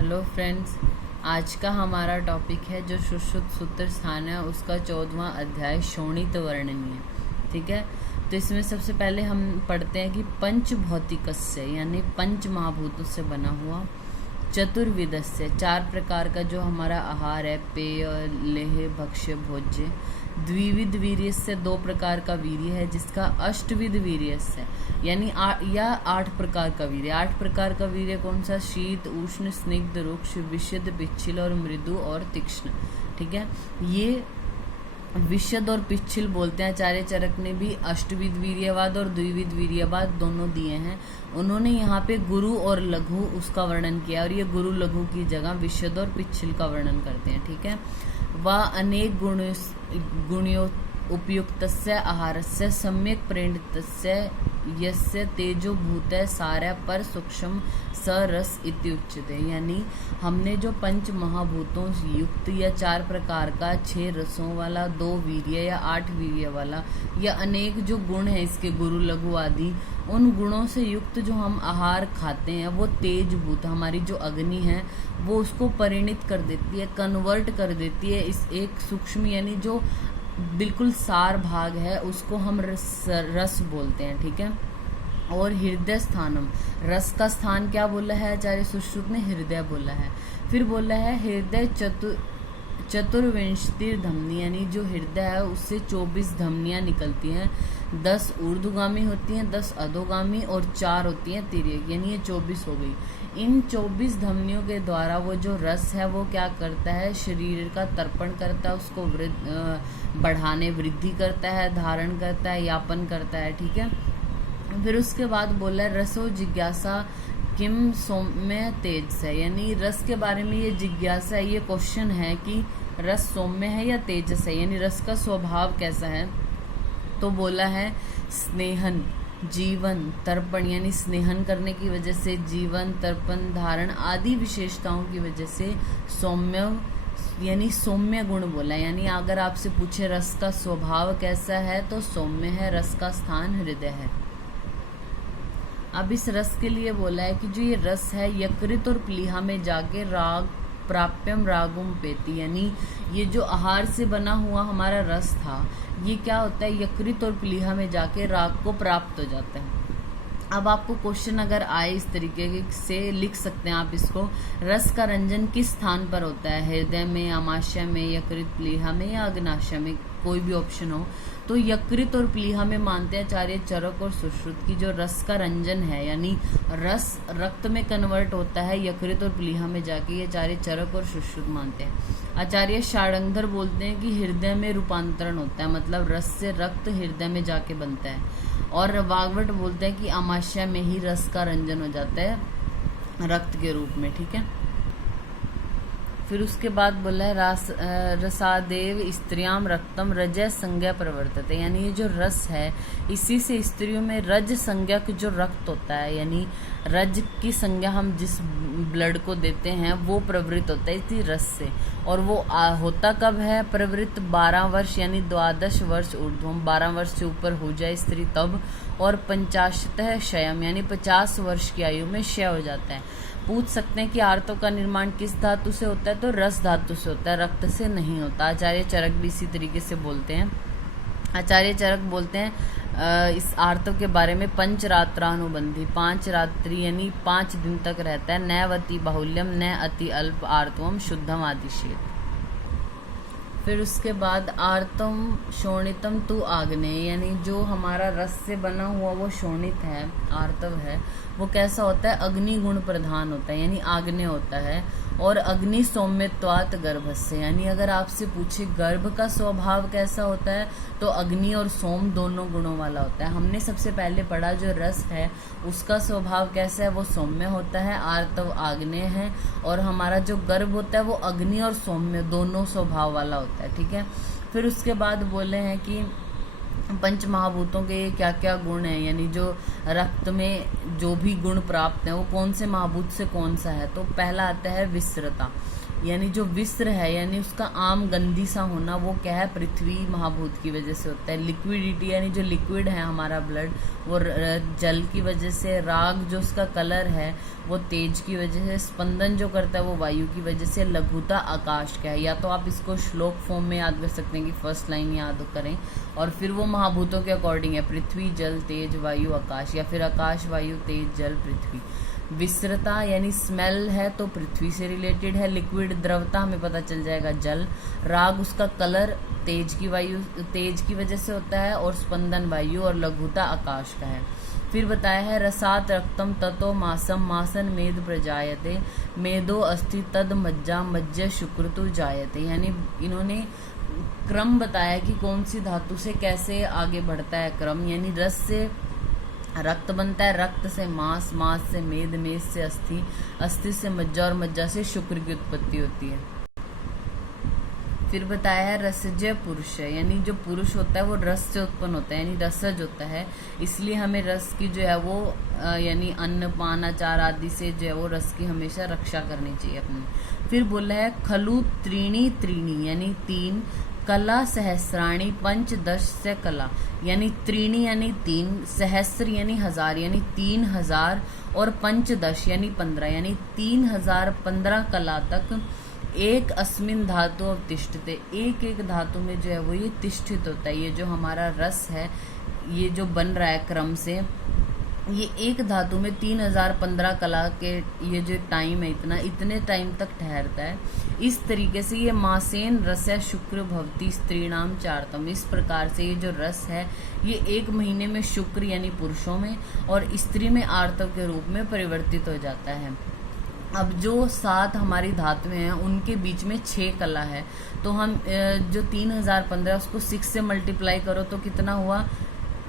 Hello friends, आज का हमारा टॉपिक है जो सुश्रुत सूत्र स्थान है उसका 14वां अध्याय शोणित वर्णनीय। ठीक है, तो इसमें सबसे पहले हम पढ़ते हैं कि पंच भौतिकस्य यानी पंच महाभूतों से बना हुआ, चतुर्विधस्य चार प्रकार का जो हमारा आहार है, पेय, लेह, भक्ष्य, भोज्य, द्विविध वीर्य से दो प्रकार का वीर्य है जिसका अष्टविध वीर्य है यानी या 8 प्रकार का वीर्य। 8 प्रकार का वीर्य कौन सा? शीत, उष्ण, स्निग्ध, रुक्ष, विशद, पिच्छिल और मृदु और तीक्ष्ण। ठीक है, ये विशद और पिच्छिल बोलते हैं। आचार्य चरक ने भी अष्टविध वीर्यवाद और द्विविध वीर्यवाद दोनों दिए हैं। उन्होंने यहाँ पे गुरु और लघु उसका वर्णन किया और ये गुरु लघु की जगह विशद और पिच्छिल का वर्णन करते हैं। ठीक है, वह अनेक गुणों उपयुक्तस्य आहारस्य सम्यक प्रेणितस्य यस्य तेजो भूतः सारा पर सूक्ष्म सरस इति उच्यते। यानी हमने जो पंच महाभूतों युक्त या 4 प्रकार का 6 रसों वाला, 2 वीर्य या 8 वीर्य वाला या अनेक जो गुण है इसके गुरु लघु आदि, उन गुणों से युक्त जो हम आहार खाते हैं वो तेज भूत हमारी जो अग्नि है वो उसको परिणित कर देती है, कन्वर्ट कर देती है इस एक सूक्ष्म यानी जो बिल्कुल सार भाग है उसको हम रस बोलते हैं। ठीक है, और हृदय स्थानम, रस का स्थान क्या बोला है आचार्य सुश्रुत ने? हृदय बोला है। फिर बोला है हृदय चतुर्विंशति धमनी, यानी जो हृदय है उससे 24 धमनियां निकलती हैं। 10 ऊर्ध्वगामी होती हैं, 10 अधोगामी और 4 होती हैं तिर्यक, यानी ये 24 हो गई। इन 24 धमनियों के द्वारा वो जो रस है वो क्या करता है? शरीर का तर्पण करता है, उसको बढ़ाने वृद्धि करता है, धारण करता है, यापन करता है। ठीक है, फिर उसके बाद बोला है रसो जिज्ञासा किम सौम्य तेज से, यानी रस के बारे में ये जिज्ञासा है, ये क्वेश्चन है कि रस सौम्य है या तेजस है, यानी रस का स्वभाव कैसा है। तो बोला है स्नेहन, जीवन, तर्पण, यानी स्नेहन करने की वजह से, जीवन, तर्पण, धारण आदि विशेषताओं की वजह से सौम्य यानी सौम्य गुण बोला है। यानी अगर आपसे पूछे रस का स्वभाव कैसा है तो सौम्य है, रस का स्थान हृदय है। अब इस रस के लिए बोला है कि जो ये रस है यकृत और प्लीहा में जाके राग प्राप्यम रागुम पेती, यानी ये जो आहार से बना हुआ हमारा रस था ये क्या होता है? यकृत और प्लीहा में जाके राग को प्राप्त हो जाता है। अब आपको क्वेश्चन अगर आए इस तरीके से लिख सकते हैं आप इसको, रस का रंजन किस स्थान पर होता है? हृदय में, आमाशय में, यकृत, प्लीहा में या अग्नाशय में? कोई भी ऑप्शन हो। तो यकृत और प्लीहा में मानते हैं आचार्य चरक और सुश्रुत की जो रस का रंजन है यानी रस रक्त में कन्वर्ट होता है यकृत और प्लीहा में जाके, ये आचार्य चरक और सुश्रुत मानते हैं। आचार्य षाडंगर बोलते हैं कि हृदय में रूपांतरण होता है, मतलब रस से रक्त हृदय में जाके बनता है। और वाग्भट बोलते हैं कि आमाशय में ही रस का रंजन हो जाता है रक्त के रूप में। ठीक है, फिर उसके बाद बोला है रसादेव स्त्रियाम रक्तम रजय संज्ञा प्रवर्तते, यानी ये जो रस है इसी से स्त्रियों में रज संज्ञा की जो रक्त होता है यानी रज की संज्ञा हम जिस ब्लड को देते हैं वो प्रवृत्त होता है इसी रस से। और वो होता कब है प्रवृत्त? 12 वर्ष यानी 12 वर्ष ऊर्ध्वम, 12 वर्ष से ऊपर हो जाए स्त्री तब। और 50 क्षयम यानी 50 वर्ष की आयु में क्षय हो जाता है। पूछ सकते हैं कि आर्तों का निर्माण किस धातु से होता है? तो रस धातु से होता है, रक्त से नहीं होता। आचार्य चरक भी इसी तरीके से बोलते हैं। आचार्य चरक बोलते हैं इस आर्तों के बारे में पंचरात्रानुबंधी, 5 रात्रि यानी 5 दिन तक रहता है। नैवति बाहुल्यम, न अति अल्प आर्तवम शुद्धम आदिशेत। फिर उसके बाद आर्तम शोणितम तु आग्नेय, यानी जो हमारा रस से बना हुआ वो शोणित है, आर्तव है, वो कैसा होता है? अग्नि गुण प्रधान होता है यानी आग्नेय होता है। और अग्नि सौम्यत्वात् गर्भस्य, यानी अगर आपसे पूछे गर्भ का स्वभाव कैसा होता है तो अग्नि और सोम दोनों गुणों वाला होता है। हमने सबसे पहले पढ़ा जो रस है उसका स्वभाव कैसा है? वो सौम्य होता है, आर्तव आग्नेय है। और हमारा जो गर्भ होता है वो अग्नि और सौम्य दोनों स्वभाव वाला होता है। ठीक है, फिर उसके बाद बोले हैं कि पंच महाभूतों के क्या क्या गुण हैं, यानी जो रक्त में जो भी गुण प्राप्त है वो कौन से महाभूत से कौन सा है। तो पहला आता है विस्रता, यानी जो विस्र है यानी उसका आम गंदी सा होना, वो क्या है, पृथ्वी महाभूत की वजह से होता है। लिक्विडिटी यानी जो लिक्विड है हमारा ब्लड, वो जल की वजह से। राग जो उसका कलर है वो तेज की वजह से। स्पंदन जो करता है वो वायु की वजह से। लघुता आकाश का है। या तो आप इसको श्लोक फॉर्म में याद कर सकते हैं कि फर्स्ट लाइन याद करें और फिर वो महाभूतों के अकॉर्डिंग है, पृथ्वी जल तेज वायु आकाश, या फिर आकाश वायु तेज जल पृथ्वी। विस्रता यानी स्मेल है तो पृथ्वी से रिलेटेड है। लिक्विड द्रवता हमें पता चल जाएगा जल। राग उसका कलर तेज की वजह से होता है और स्पंदन वायु, और लघुता आकाश का है। फिर बताया है रसात रक्तम ततो मासम मासन मेद प्रजायते मेदो अस्थि तद मज्जा मज्ज शुक्रतु जायते, यानी इन्होंने क्रम बताया कि कौन सी धातु से कैसे आगे बढ़ता है क्रम। यानी रस से रक्त बनता है, रक्त से मांस, मांस से मेद, मेद से अस्थि, अस्थि से मज्जा और मज्जा से शुक्र की उत्पत्ति होती है। फिर बताया है रसज पुरुष, यानी जो पुरुष होता है वो रस से उत्पन्न होता है, यानी रसज होता है। इसलिए हमें रस की जो है वो यानी अन्न पान आचार आदि से जो है वो रस की हमेशा रक्षा करनी चाहिए अपनी। फिर बोला है खलु त्रीणी त्रीणी, यानी तीन, कला सहस्राणी पंच दश से कला, यानी त्रीणी यानी तीन, सहस्र यानी हजार, यानी 3000, और पंचदश यानी 15, यानी 3015 कला तक एक अस्मिन धातु अवतिष्ठते, एक एक धातु में जो है वो ये तिष्ठित होता है। ये जो हमारा रस है ये जो बन रहा है क्रम से, ये एक धातु में 3015 कला के ये जो टाइम है इतने टाइम तक ठहरता है। इस तरीके से ये मासेन रस शुक्र भवती स्त्रीणाम चारतम, इस प्रकार से ये जो रस है ये एक महीने में शुक्र यानी पुरुषों में और स्त्री में आर्तव के रूप में परिवर्तित हो जाता है। अब जो 7 हमारी धातुएं हैं उनके बीच में 6 कला है, तो हम जो 3015 उसको 6 से मल्टीप्लाई करो तो कितना हुआ,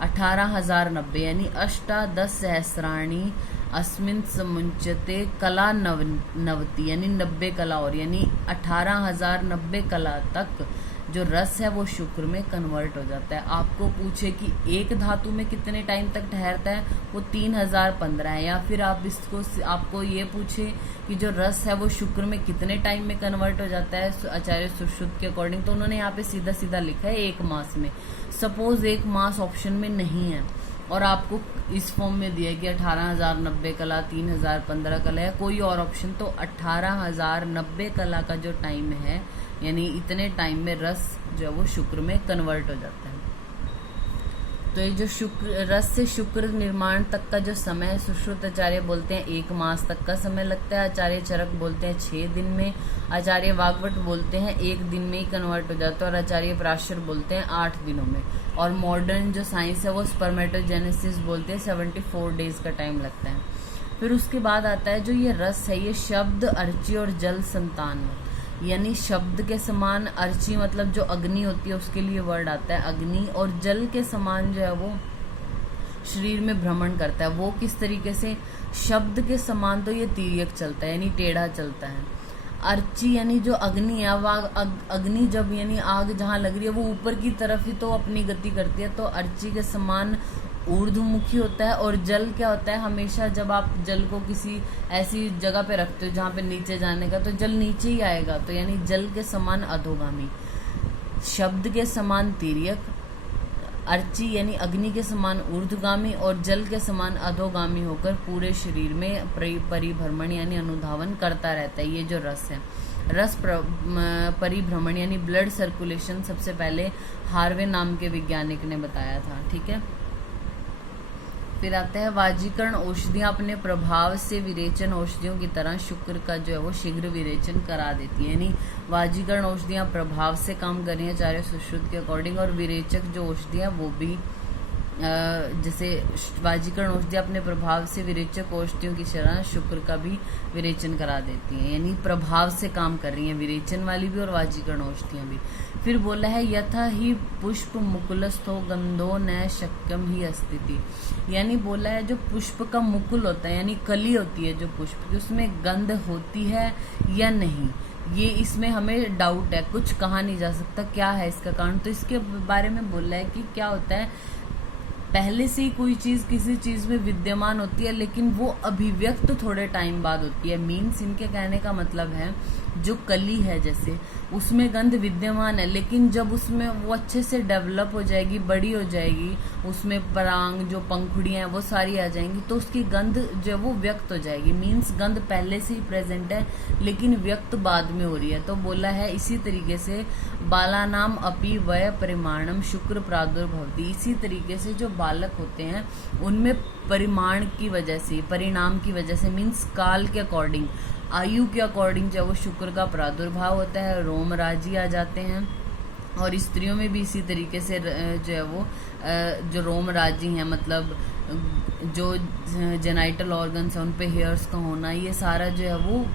18,090, यानी अष्टादश सहस्राणी अस्मिन समुच्यते कला नवती, यानी 90 कला और, यानी 18,090 कला तक जो रस है वो शुक्र में कन्वर्ट हो जाता है। आपको पूछे कि एक धातु में कितने टाइम तक ठहरता है, वो 3015 है। या फिर आप इसको आपको ये पूछे कि जो रस है वो शुक्र में कितने टाइम में कन्वर्ट हो जाता है आचार्य सुश्रुत के अकॉर्डिंग, तो उन्होंने यहाँ पे सीधा सीधा लिखा है 1 मास में। सपोज 1 मास ऑप्शन में नहीं है और आपको इस फॉर्म में दिया कि 18,090 कला, 3015 कला है, कोई और ऑप्शन, तो 18,090 कला का जो टाइम है यानी इतने टाइम में रस जो है वो शुक्र में कन्वर्ट हो जाता है। तो ये जो शुक्र रस से शुक्र निर्माण तक का जो समय है, सुश्रुत आचार्य बोलते हैं 1 मास तक का समय लगता है, आचार्य चरक बोलते हैं 6 दिन में, आचार्य वाग्भट बोलते हैं 1 दिन में ही कन्वर्ट हो जाता है और आचार्य पराशर बोलते हैं 8 दिनों में। और मॉडर्न जो साइंस है वो स्पर्मेटोजेनेसिस बोलते हैं 74 डेज का टाइम लगता है। फिर उसके बाद आता है जो ये रस है, ये शब्द अर्ची और जल संतान, यानी शब्द के समान, अर्ची मतलब जो अग्नि होती है उसके लिए वर्ड आता है अग्नि, और जल के समान जो है वो शरीर में भ्रमण करता है। वो किस तरीके से, शब्द के समान तो ये तिर्यक चलता है यानी टेढ़ा चलता है। अर्ची यानी जो अग्नि है, अग्नि जब यानी आग जहाँ लग रही है वो ऊपर की तरफ ही तो अपनी गति करती है, तो अर्ची के समान ऊर्ध्वमुखी होता है। और जल क्या होता है, हमेशा जब आप जल को किसी ऐसी जगह पे रखते हो जहाँ पे नीचे जाने का, तो जल नीचे ही आएगा, तो यानी जल के समान अधोगामी, शब्द के समान तिर्यक, अर्ची यानी अग्नि के समान ऊर्ध्वगामी और जल के समान अधोगामी होकर पूरे शरीर में परिभ्रमण यानी अनुधावन करता रहता है। ये जो रस है, रस परिभ्रमण यानी ब्लड सर्कुलेशन सबसे पहले हार्वे नाम के वैज्ञानिक ने बताया था। ठीक है, फिर आता है वाजीकरण औषधियां अपने प्रभाव से विरेचन औषधियों की तरह शुक्र का जो है वो शीघ्र विरेचन करा देती है, यानी वाजीकरण औषधियां प्रभाव से काम कर रही हैं आचार्य सुश्रुत के अकॉर्डिंग, और विरेचक जो औषधियां वो भी जैसे वाजीकरण औषधियां अपने प्रभाव से विरेचक औषधियों की तरह शुक्र का भी विरेचन करा देती हैं, यानी प्रभाव से काम कर रही हैं विरेचन वाली भी और वाजीकरण औषधियां भी। फिर बोला है यथा ही पुष्प मुकुलस्थो गंधो न शक्यम ही अस्तिति, यानी बोला है जो पुष्प का मुकुल होता है यानी कली होती है जो पुष्प की, उसमें गंध होती है या नहीं, ये इसमें हमें डाउट है, कुछ कहा नहीं जा सकता क्या है इसका कारण। तो इसके बारे में बोल रहा है कि क्या होता है, पहले से ही कोई चीज किसी चीज में विद्यमान होती है लेकिन वो अभिव्यक्त थोड़े टाइम बाद होती है। मीन्स इनके कहने का मतलब है जो कली है जैसे उसमें गंध विद्यमान है, लेकिन जब उसमें वो अच्छे से डेवलप हो जाएगी, बड़ी हो जाएगी, उसमें परांग जो पंखुड़ियां हैं वो सारी आ जाएंगी, तो उसकी गंध जो वो व्यक्त हो जाएगी। मीन्स गंध पहले से ही प्रेजेंट है लेकिन व्यक्त बाद में हो रही है। तो बोला है इसी तरीके से बालानाम अपि वय परिमाणम शुक्र प्रादुर्भवति, इसी तरीके से जो बालक होते हैं उनमें परिमाण की वजह से, परिणाम की वजह से, मीन्स काल के अकॉर्डिंग, आयु के अकॉर्डिंग जब वो शुक्र का प्रादुर्भाव होता है, रोमराजी आ जाते हैं। और स्त्रियों में भी इसी तरीके से जो है वो जो रोमराजी हैं, मतलब जो जेनाइटल ऑर्गन्स हैं उन पे हेयर्स का होना, ये सारा जो है वो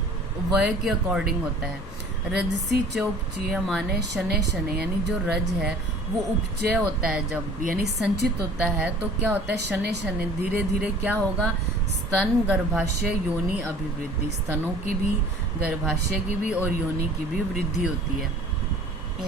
वय के अकॉर्डिंग होता है। रजसी च उपचय माने शने शने, यानी जो रज है वो उपचय होता है जब, यानी संचित होता है, तो क्या होता है शने शने, धीरे धीरे क्या होगा, स्तन गर्भाशय योनि अभिवृद्धि, स्तनों की भी, गर्भाशय की भी और योनि की भी वृद्धि होती है।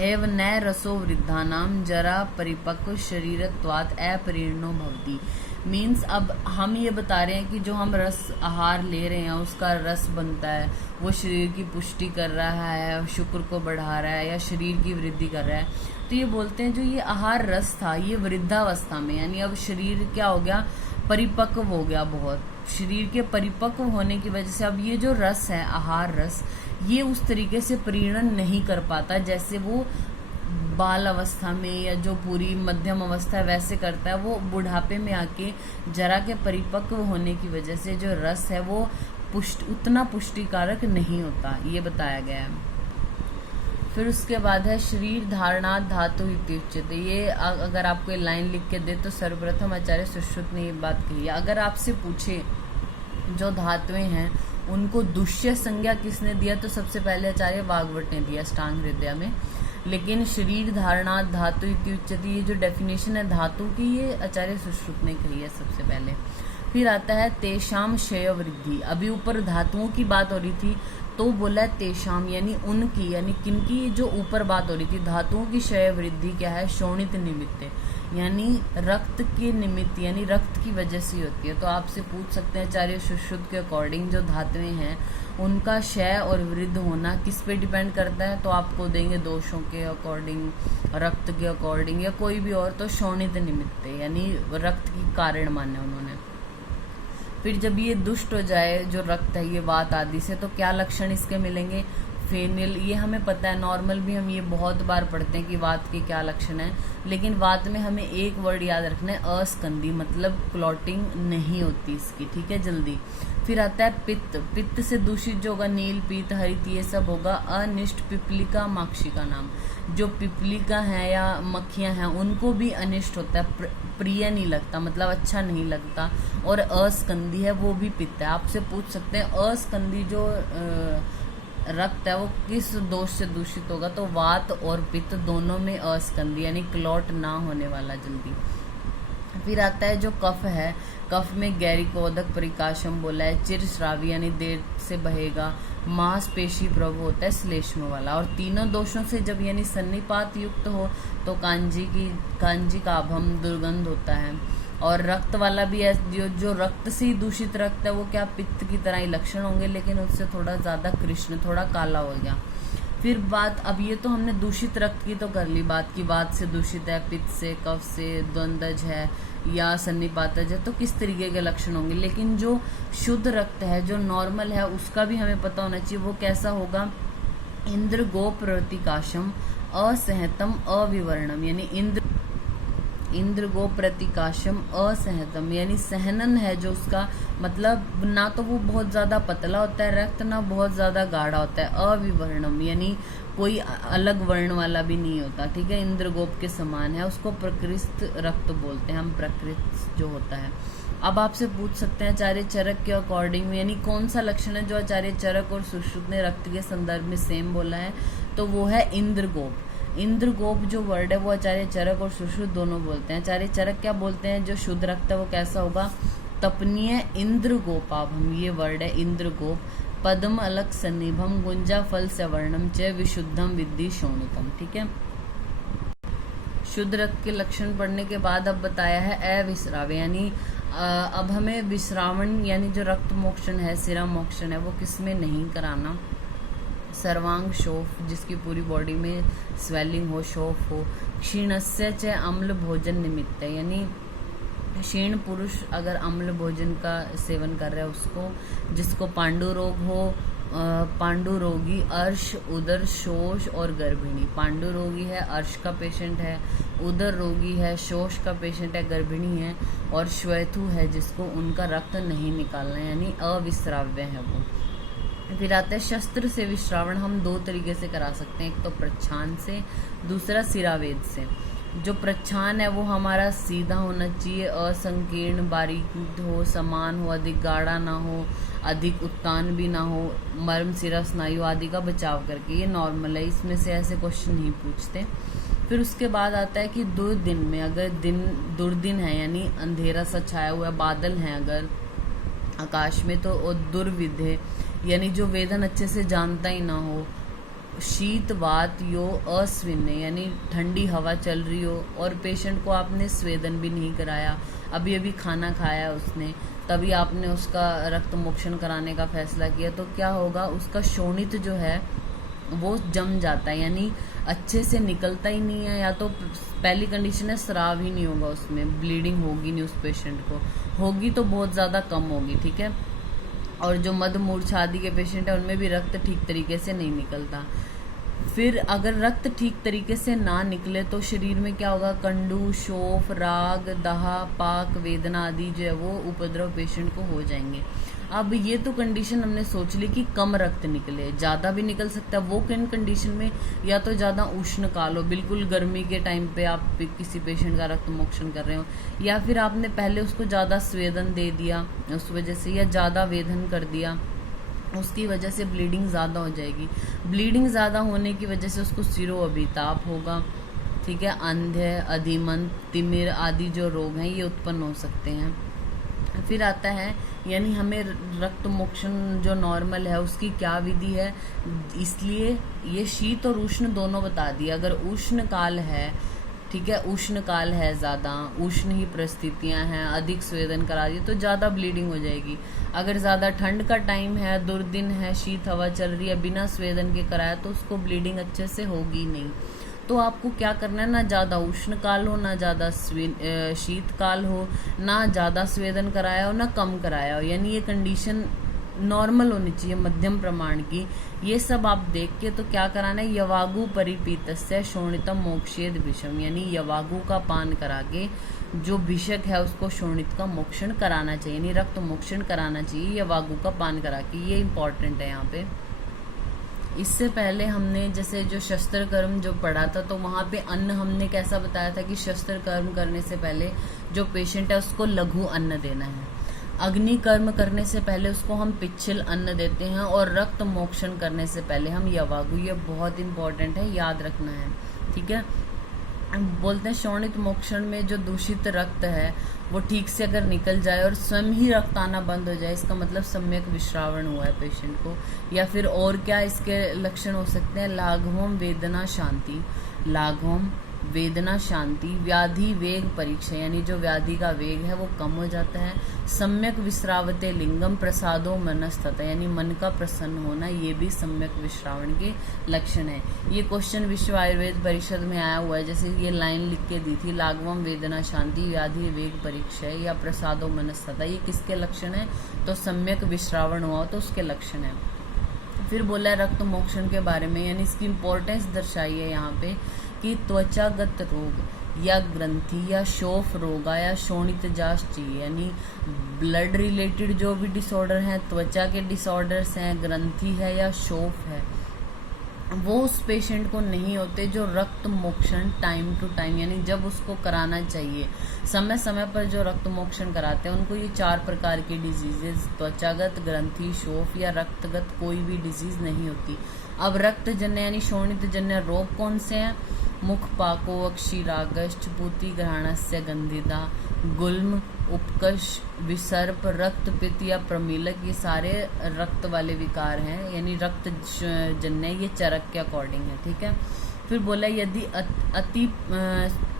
एव नय रसो वृद्धानाम जरा परिपक्व शरीरत्वात् अपरीर्णो भवति। मीन्स अब हम ये बता रहे हैं कि जो हम रस आहार ले रहे हैं उसका रस बनता है, वो शरीर की पुष्टि कर रहा है, शुक्र को बढ़ा रहा है या शरीर की वृद्धि कर रहा है। तो ये बोलते हैं जो ये आहार रस था ये वृद्धावस्था में, यानी अब शरीर क्या हो गया, परिपक्व हो गया बहुत, शरीर के परिपक्व होने की वजह से अब ये जो रस है आहार रस ये उस तरीके से परिणन नहीं कर पाता जैसे वो बाल अवस्था में या जो पूरी मध्यम अवस्था है वैसे करता है। वो बुढ़ापे में आके जरा के परिपक्व होने की वजह से जो रस है वो उतना पुष्टिकारक नहीं होता, ये बताया गया है। फिर उसके बाद है शरीर धारणात् धातु इत्युच्यते। ये अगर आपको लाइन लिख के दे तो सर्वप्रथम आचार्य सुश्रुत ने ये बात कही है। अगर आपसे पूछे जो धातुएं हैं उनको दुष्य संज्ञा किसने दिया, तो सबसे पहले आचार्य वाग्भट ने दिया अष्टांग हृदय में। लेकिन शरीर धारणात् धातु इत्युच्यते, ये जो डेफिनेशन है धातु की ये आचार्य सुश्रुत ने कही है सबसे पहले। फिर आता है तेषाम क्षय वृद्धि। अभी ऊपर धातुओं की बात हो रही थी तो बोला है तेषाम यानी उनकी, यानी किनकी, जो ऊपर बात हो रही थी धातुओं की क्षय वृद्धि क्या है, शोणित निमित्त, यानी रक्त के निमित्त, यानी रक्त की वजह से होती है। तो आपसे पूछ सकते हैं आचार्य सुश्रुत के अकॉर्डिंग जो धातुएं हैं उनका क्षय और वृद्ध होना किस पे डिपेंड करता है, तो आपको देंगे दोषों के अकॉर्डिंग, रक्त के अकॉर्डिंग या कोई भी और, तो शोणित निमित्त यानी रक्त की कारण माने उन्होंने। फिर जब ये दुष्ट हो जाए जो रक्त है ये वात आदि से, तो क्या लक्षण इसके मिलेंगे, फेनिल, ये हमें पता है, नॉर्मल भी हम ये बहुत बार पढ़ते हैं कि वात के क्या लक्षण है, लेकिन वात में हमें एक वर्ड याद रखना है अस्कंदी, मतलब क्लॉटिंग नहीं होती इसकी, ठीक है जल्दी। फिर आता है पित्त, पित्त से दूषित जो होगा नील पीत हरित ये सब होगा। अनिष्ट पिपलिका माक्षिका नाम, जो पिपलिका है या मक्खियां हैं उनको भी अनिष्ट होता है, प्रिय नहीं लगता, मतलब अच्छा नहीं लगता। और अस्कंदी है वो भी पित्त है। आपसे पूछ सकते हैं अस्कंदी जो रक्त है वो किस दोष से दूषित होगा, तो वात और पित्त दोनों में अस्कंदी यानी क्लॉट ना होने वाला जल्दी। फिर आता है जो कफ है, कफ में गैरिकोदक परिकाशम बोला है, चिरश्रावी यानी देर से बहेगा, मांसपेशी प्रभु होता है श्लेष्म वाला। और तीनों दोषों से जब यानी सन्निपात युक्त हो तो कांजी का अभम दुर्गंध होता है। और रक्त वाला भी है, जो रक्त से ही दूषित रक्त है वो क्या पित्त की तरह ही लक्षण होंगे, लेकिन उससे थोड़ा ज्यादा कृष्ण, थोड़ा काला हो गया। फिर बात, अब ये तो हमने दूषित रक्त की तो कर ली बात की, वात से दूषित है, पित्त से, कफ से, द्वंद्वज है या सन्निपातज है, तो किस तरीके के लक्षण होंगे। लेकिन जो शुद्ध रक्त है जो नॉर्मल है उसका भी हमें पता होना चाहिए वो कैसा होगा। इंद्र गो प्रतिकाशम असहतम अविवर्णम, यानी इंद्र गो प्रतिकाशम असहतम, यानी सहनन है जो उसका, मतलब ना तो वो बहुत ज्यादा पतला होता है रक्त, ना बहुत ज्यादा गाढ़ा होता है। अविवर्णम यानी कोई अलग वर्ण वाला भी नहीं होता, ठीक है, इंद्रगोप के समान है, उसको प्रकृत रक्त बोलते हैं हम, प्रकृत जो होता है। अब आपसे पूछ सकते हैं आचार्य चरक के अकॉर्डिंग, यानी कौन सा लक्षण है जो आचार्य चरक और सुश्रुत ने रक्त के संदर्भ में सेम बोला है, तो वो है इंद्रगोप। इंद्रगोप जो वर्ड है वो आचार्य चरक और सुश्रुत दोनों बोलते हैं। आचार्य चरक क्या बोलते हैं, जो शुद्ध रक्त है वो कैसा होगा, तपनीय इंद्रगोपाभम, ये वर्ड है इंद्रगोप, पद्म अलक सन्निभम गुंजा फल सवर्णम च विशुद्धम विद्धि शोणितम। ठीक है, शुद्ध रक्त के लक्षण पढ़ने के बाद अब बताया है अविस्राव, यानी अब हमें विश्रावण यानी जो रक्त मोक्षण है, सिरा मोक्षण है, वो किसमें नहीं कराना। सर्वांग शोफ, जिसकी पूरी बॉडी में स्वेलिंग हो, शोफ हो। क्षीणस्य च अम्ल भोजन निमित्त, यानी क्षीण पुरुष अगर अम्ल भोजन का सेवन कर रहा है उसको, जिसको पांडु रोग हो, पांडु रोगी, अर्श, उदर, शोष और गर्भिणी। पांडु रोगी है, अर्श का पेशेंट है, उदर रोगी है, शोष का पेशेंट है, गर्भिणी है, और श्वेतु है जिसको उनका रक्त नहीं निकालना है, यानी अविस्राव्य है वो। फिर आता है शस्त्र से विश्रावण। हम दो तरीके से करा सकते हैं, एक तो प्रच्छान से, दूसरा सिरावेद से। जो प्रच्छान है वो हमारा सीधा होना चाहिए, असंकीर्ण, बारीक हो, समान हो, अधिक गाढ़ा ना हो, अधिक उत्तान भी ना हो, मर्म, सिरा, स्नायु आदि का बचाव करके। ये नॉर्मल है, इसमें से ऐसे क्वेश्चन नहीं पूछते। फिर उसके बाद आता है कि दुर्दिन में, अगर दिन दुर्दिन है यानी अंधेरा सा छाया हुआ, बादल हैं अगर आकाश में, तो दुर्विधे यानी जो वेदन अच्छे से जानता ही ना हो। शीत वात यो अस्विन्य, यानी ठंडी हवा चल रही हो और पेशेंट को आपने स्वेदन भी नहीं कराया, अभी अभी खाना खाया उसने, तभी आपने उसका रक्त मोक्षण कराने का फैसला किया, तो क्या होगा, उसका शोणित जो है वो जम जाता है, यानी अच्छे से निकलता ही नहीं है। या तो पहली कंडीशन है स्राव ही नहीं होगा उसमें, ब्लीडिंग होगी नहीं उस पेशेंट को, होगी तो बहुत ज़्यादा कम होगी। ठीक है, और जो मद मूर्छा आदि के पेशेंट है उनमें भी रक्त ठीक तरीके से नहीं निकलता। फिर अगर रक्त ठीक तरीके से ना निकले तो शरीर में क्या होगा, कंडू, शोफ, राग, दाह, पाक, वेदना आदि जो है वो उपद्रव पेशेंट को हो जाएंगे। अब ये तो कंडीशन हमने सोच ली कि कम रक्त निकले, ज़्यादा भी निकल सकता है। वो किन कंडीशन में, या तो ज़्यादा उष्ण काल हो, बिल्कुल गर्मी के टाइम पे आप किसी पेशेंट का रक्त मोक्षण कर रहे हो, या फिर आपने पहले उसको ज़्यादा स्वेदन दे दिया उस वजह से, या ज़्यादा वेदन कर दिया, उसकी वजह से ब्लीडिंग ज़्यादा हो जाएगी। ब्लीडिंग ज़्यादा होने की वजह से उसको सिरो अभिताप होगा। ठीक है, अंधे, अधिमंत, तिमिर आदि जो रोग हैं ये उत्पन्न हो सकते हैं। फिर आता है यानी हमें रक्त मोक्षण जो नॉर्मल है उसकी क्या विधि है, इसलिए ये शीत और उष्ण दोनों बता दिया। अगर उष्ण काल है, ठीक है, उष्ण काल है, ज़्यादा उष्ण ही परिस्थितियां हैं, अधिक स्वेदन करा दिए तो ज़्यादा ब्लीडिंग हो जाएगी। अगर ज़्यादा ठंड का टाइम है, दुर्दिन है, शीत हवा चल रही है, बिना स्वेदन के कराया तो उसको ब्लीडिंग अच्छे से होगी नहीं। तो आपको क्या करना है, ना ज़्यादा उष्ण काल हो, ना ज़्यादा शीत काल हो, ना ज़्यादा स्वेदन कराया हो, ना कम कराया हो, यानी ये कंडीशन नॉर्मल होनी चाहिए, मध्यम प्रमाण की। ये सब आप देख के तो क्या कराना है, यवागु परिपीतस्य शोणितम मोक्षेद विषम, यानी यवागु का पान करा के जो भिषक है उसको शोणित का मोक्षण कराना चाहिए, यानी रक्त मोक्षण कराना चाहिए यवागु का पान करा के। ये इंपॉर्टेंट है यहाँ पे। इससे पहले हमने जैसे जो शस्त्र कर्म जो पढ़ा था तो वहाँ पे अन्न हमने कैसा बताया था कि शस्त्र कर्म करने से पहले जो पेशेंट है उसको लघु अन्न देना है, अग्नि कर्म करने से पहले उसको हम पिच्छल अन्न देते हैं, और रक्त मोक्षण करने से पहले हम यवागु। ये बहुत इंपॉर्टेंट है, याद रखना है। ठीक है, बोलते हैं शोणित मोक्षण में जो दूषित रक्त है वो ठीक से अगर निकल जाए और स्वयं ही रक्त आना बंद हो जाए, इसका मतलब सम्यक विश्रावण हुआ है पेशेंट को। या फिर और क्या इसके लक्षण हो सकते हैं, लाघवम वेदना शांति, लाघवम वेदना शांति, व्याधि वेग परीक्षा, यानी जो व्याधि का वेग है वो कम हो जाता है। सम्यक विश्रावते लिंगम, प्रसादो मनस्तता, यानी मन का प्रसन्न होना, ये भी सम्यक विश्रावण के लक्षण है। ये क्वेश्चन विश्व आयुर्वेद परिषद में आया हुआ है, जैसे ये लाइन लिख के दी थी, लाघवम वेदना शांति, व्याधि वेग परीक्षा या प्रसादो मनस्तता, ये किसके लक्षण है, तो सम्यक विश्रावण हुआ तो उसके लक्षण है। फिर बोला है रक्त मोक्षण के बारे में, यानी इसकी इंपॉर्टेंस दर्शाई है यहाँ पे कि त्वचागत रोग या ग्रंथि या शोफ रोगा या शोणित जांच चाहिए, यानी ब्लड रिलेटेड जो भी डिसऑर्डर हैं, त्वचा के डिसऑर्डर्स हैं, ग्रंथि है या शोफ है, वो उस पेशेंट को नहीं होते जो रक्त मोक्षण टाइम टू टाइम, यानी जब उसको कराना चाहिए समय समय पर जो रक्त मोक्षण कराते हैं उनको ये 4 प्रकार की डिजीजेज, त्वचागत, ग्रंथि, शोफ या रक्तगत कोई भी डिजीज नहीं होती। अब रक्त जन्य यानी शोणित जन्य रोग कौन से हैं, मुख पाको, अक्षीरागश्च, पूति ग्रहणस्य गंधिदा, गुल्म, उपकश, विसर्प, रक्त पित्त या प्रमीलक, ये सारे रक्त वाले विकार हैं, यानी रक्त जन्य, ये चरक के अकॉर्डिंग है, ठीक है। फिर बोला यदि अति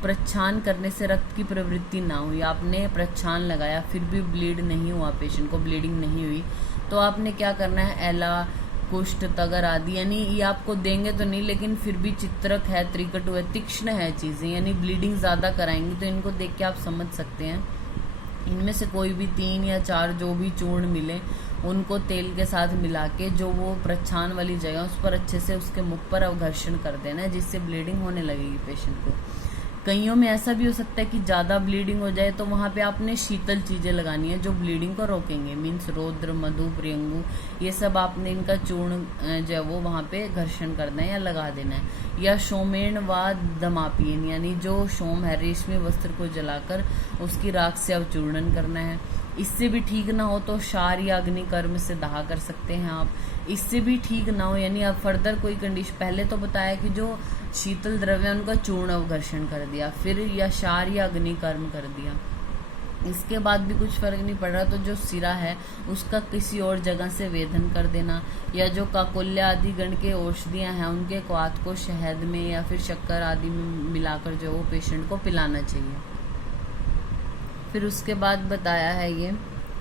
प्रच्छान करने से रक्त की प्रवृत्ति ना हुई, आपने प्रच्छान लगाया फिर भी ब्लीड नहीं हुआ, पेशेंट को ब्लीडिंग नहीं हुई, तो आपने क्या करना है, एला, कुष्ठ, तगर आदि, यानी ये आपको देंगे तो नहीं, लेकिन फिर भी चित्रक है, त्रिकटु है, तीक्ष्ण है चीजें, यानी ब्लीडिंग ज्यादा कराएंगी, तो इनको देख के आप समझ सकते हैं। इनमें से कोई भी 3 या 4 जो भी चूर्ण मिले उनको तेल के साथ मिला के जो वो प्रच्छान वाली जगह उस पर अच्छे से उसके मुख पर अवघर्षण कर देना है, जिससे ब्लीडिंग होने लगेगी पेशेंट को। कईयों में ऐसा भी हो सकता है कि ज़्यादा ब्लीडिंग हो जाए, तो वहाँ पे आपने शीतल चीज़ें लगानी है जो ब्लीडिंग को रोकेंगे, मीन्स रौद्र, मधु, प्रियंगु, ये सब आपने इनका चूर्ण जो है वो वहाँ पे घर्षण करना है या लगा देना है। या सोमेण व दमापियन, यानी जो सोम है, रेशमी वस्त्र को जलाकर उसकी राख से अवचूर्णन करना है। इससे भी ठीक ना हो तो क्षार या अग्नि कर्म से दाह कर सकते हैं आप। इससे भी ठीक ना हो, यानी अब फर्दर कोई कंडीशन, पहले तो बताया कि जो शीतल द्रव्य उनका चूर्ण अवघर्षण कर दिया, फिर या क्षार या अग्नि कर्म कर दिया, इसके बाद भी कुछ फर्क नहीं पड़ रहा, तो जो सिरा है उसका किसी और जगह से वेधन कर देना, या जो काकुल्य आदि गण के औषधियां हैं उनके क्वाथ को शहद में या फिर शक्कर आदि में मिलाकर जो वो पेशेंट को पिलाना चाहिए। फिर उसके बाद बताया है ये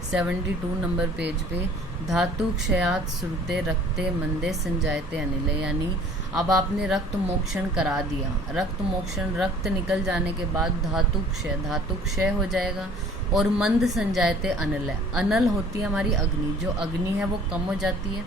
72 नंबर पेज पे, धातु क्षयात श्रुते रक्ते मंदे संजायते अनिल, यानी अब आपने रक्त मोक्षण करा दिया, रक्त मोक्षण, रक्त निकल जाने के बाद धातु क्षय हो जाएगा, और मंद संजायते अनिल है, अनल होती है हमारी अग्नि, जो अग्नि है वो कम हो जाती है,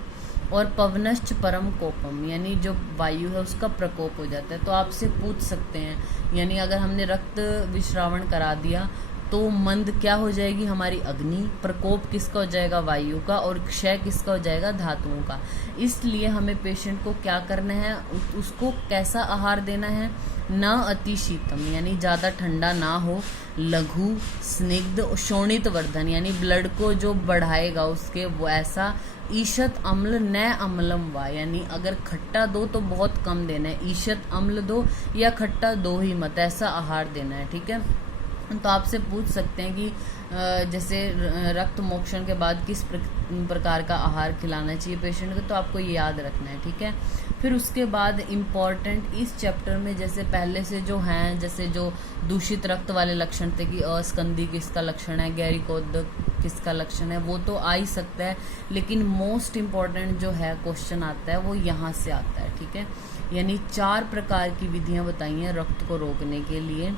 और पवनश्च परम कोपम, यानी जो वायु है उसका प्रकोप हो जाता है। तो आपसे पूछ सकते हैं, यानी अगर हमने रक्त विश्रावण करा दिया तो मंद क्या हो जाएगी हमारी अग्नि, प्रकोप किसका हो जाएगा, वायु का, और क्षय किसका हो जाएगा, धातुओं का। इसलिए हमें पेशेंट को क्या करना है, उसको कैसा आहार देना है, न अति शीतम, यानी ज़्यादा ठंडा ना हो, लघु, स्निग्ध, शोणित वर्धन, यानी ब्लड को जो बढ़ाएगा उसके वो ऐसा, ईशत अम्ल न अम्लम वा, यानी अगर खट्टा दो तो बहुत कम देना है, ईशत अम्ल दो या खट्टा दो ही मत, ऐसा आहार देना है, ठीक है। तो आपसे पूछ सकते हैं कि जैसे रक्त मोक्षण के बाद किस प्रकार का आहार खिलाना चाहिए पेशेंट को, तो आपको ये याद रखना है, ठीक है। फिर उसके बाद इम्पॉर्टेंट इस चैप्टर में जैसे पहले से जो हैं, जैसे जो दूषित रक्त वाले लक्षण थे कि अस्कंदी किसका लक्षण है, गैरिकोदक किसका लक्षण है, वो तो आ ही सकता है, लेकिन मोस्ट इम्पॉर्टेंट जो है क्वेश्चन आता है वो यहाँ से आता है, ठीक है। यानी 4 प्रकार की विधियाँ बताई हैं रक्त को रोकने के लिए,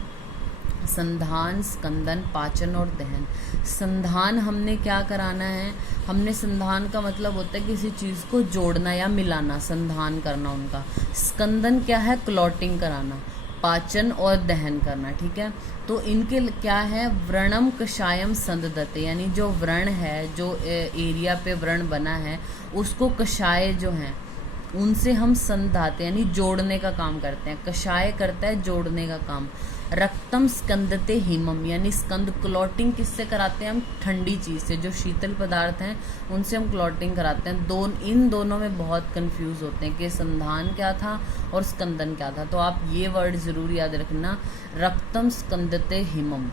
संधान, स्कंदन, पाचन और दहन। संधान हमने क्या कराना है, हमने संधान का मतलब होता है किसी चीज़ को जोड़ना या मिलाना, संधान करना उनका। स्कंदन क्या है, क्लॉटिंग कराना। पाचन और दहन करना, ठीक है। तो इनके क्या है, व्रणम कषायम संदधते, यानी जो व्रण है, जो एरिया पे व्रण बना है उसको कषाय जो है उनसे हम संधाते, यानी जोड़ने का काम करते हैं। कषाय करता है जोड़ने का काम। रक्तम स्कंदते हिमम, यानी स्कंद, क्लॉटिंग किससे कराते हैं हम, ठंडी चीज से, जो शीतल पदार्थ हैं उनसे हम क्लॉटिंग कराते हैं। इन दोनों में बहुत कंफ्यूज होते हैं कि संधान क्या था और स्कंदन क्या था, तो आप ये वर्ड जरूर याद रखना, रक्तम स्कंदते हिमम।